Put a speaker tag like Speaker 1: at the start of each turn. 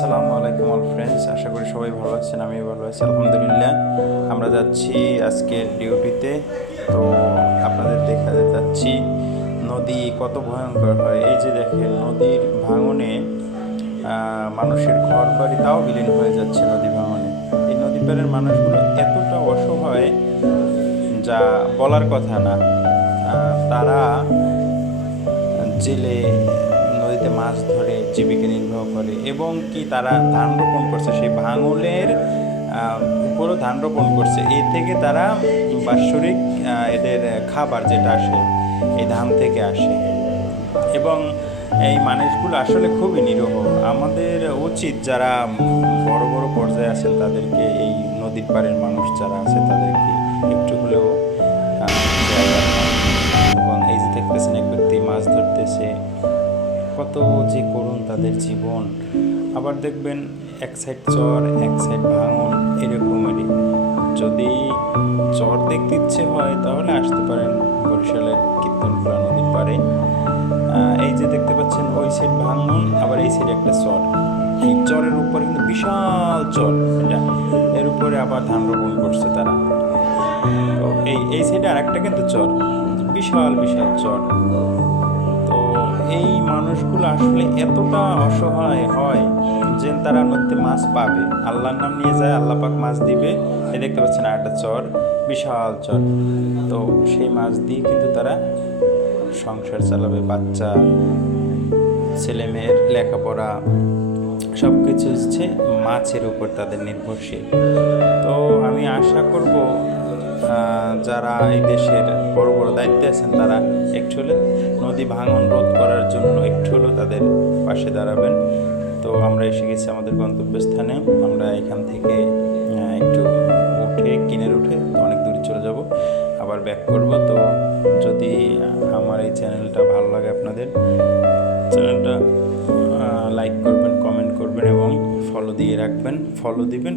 Speaker 1: আসসালামু আলাইকুম all friends আশা করি সবাই ভালো আছেন আমি ভালো আছি, আলহামদুলিল্লাহ। আমরা যাচ্ছি আজকের ডিউটিতে তো আপনাদের দেখা যাচ্ছি, নদী কত ভয়ঙ্কর হয়। এই যে দেখেন, নদীর ভাঙনে মানুষের ঘর বাড়ি তাও বিলীন হয়ে যাচ্ছে নদী ভাঙনে। এই নদী পাড়ের মানুষগুলো এতটা অসহায়, যা বলার কথা না। তারা জেলে নদীতে মাছ ধরে, জীবিকা নির্বাহ করে এবং কি তারা ধান রোপণ করছে, সেই ভাঙলের উপরও ধান রোপণ করছে। এ থেকে তারা বাৎসরিক এদের খাবার যেটা আসে, এই ধান থেকে আসে। এবং এই মানুষগুলো আসলে খুবই নিরহ। আমাদের উচিত যারা বড় বড় পর্যায়ে আছেন, তাদেরকে এই নদীর পাড়ের মানুষ যারা আছে, তাদেরকে একটু হলেও। এবং এই যে দেখতেছেন, এক ব্যক্তি মাছ ধরতেছে। কত যে করুন তাদের জীবন। আবার দেখবেন এক সাইড চর এক সাইড ভাঙন এরকমেরই। যদি চর দেখতে ইচ্ছে হয় তাহলে আসতে পারেন বরিশালের কীর্তনখোলা নদীর আহ, এই যে দেখতে পাচ্ছেন ওই সাইড ভাঙন আবার এই সাইড একটা চর। এই চরের উপরে কিন্তু বিশাল চর এটা। এর উপরে আবার ধান রোপণ করছে তারা। তো এই এই সাইডে আরেকটা কিন্তু চর বিশাল বিশাল চর। তো এই মানুষগুলো আসলে এতটা অসহায় হয় যে তারা নদীতে মাছ পাবে। আল্লাহর নাম নিয়ে যায়, আল্লাহ পাক মাছ দিবে। এই দেখতে পাচ্ছেন একটা চর, বিশাল চর। তো সেই মাছ দিয়ে কিন্তু তারা সংসার চালাবে, বাচ্চা ছেলে মেয়ের লেখাপড়া সব কিছু হচ্ছে মাছের উপর তাদের নির্ভরশীল। তো আমি আশা করব যারা এই দেশের বড় বড় দায়িত্বে আছেন, তারা একটু হলে নদী ভাঙন রোধ করার জন্য একটু হলেও তাদের পাশে দাঁড়াবেন। তো আমরা এসে গেছি আমাদের গন্তব্যস্থানে। আমরা এখান থেকে একটু উঠে, কিনের উঠে অনেক দূরে চলে যাব। আবার ব্যাক করব। তো যদি আমার এই চ্যানেলটা ভালো লাগে আপনাদের, চ্যানেলটা লাইক করবেন কমেন্ট করবেন এবং ফলো দিয়ে রাখবেন। ফলো দিবেন।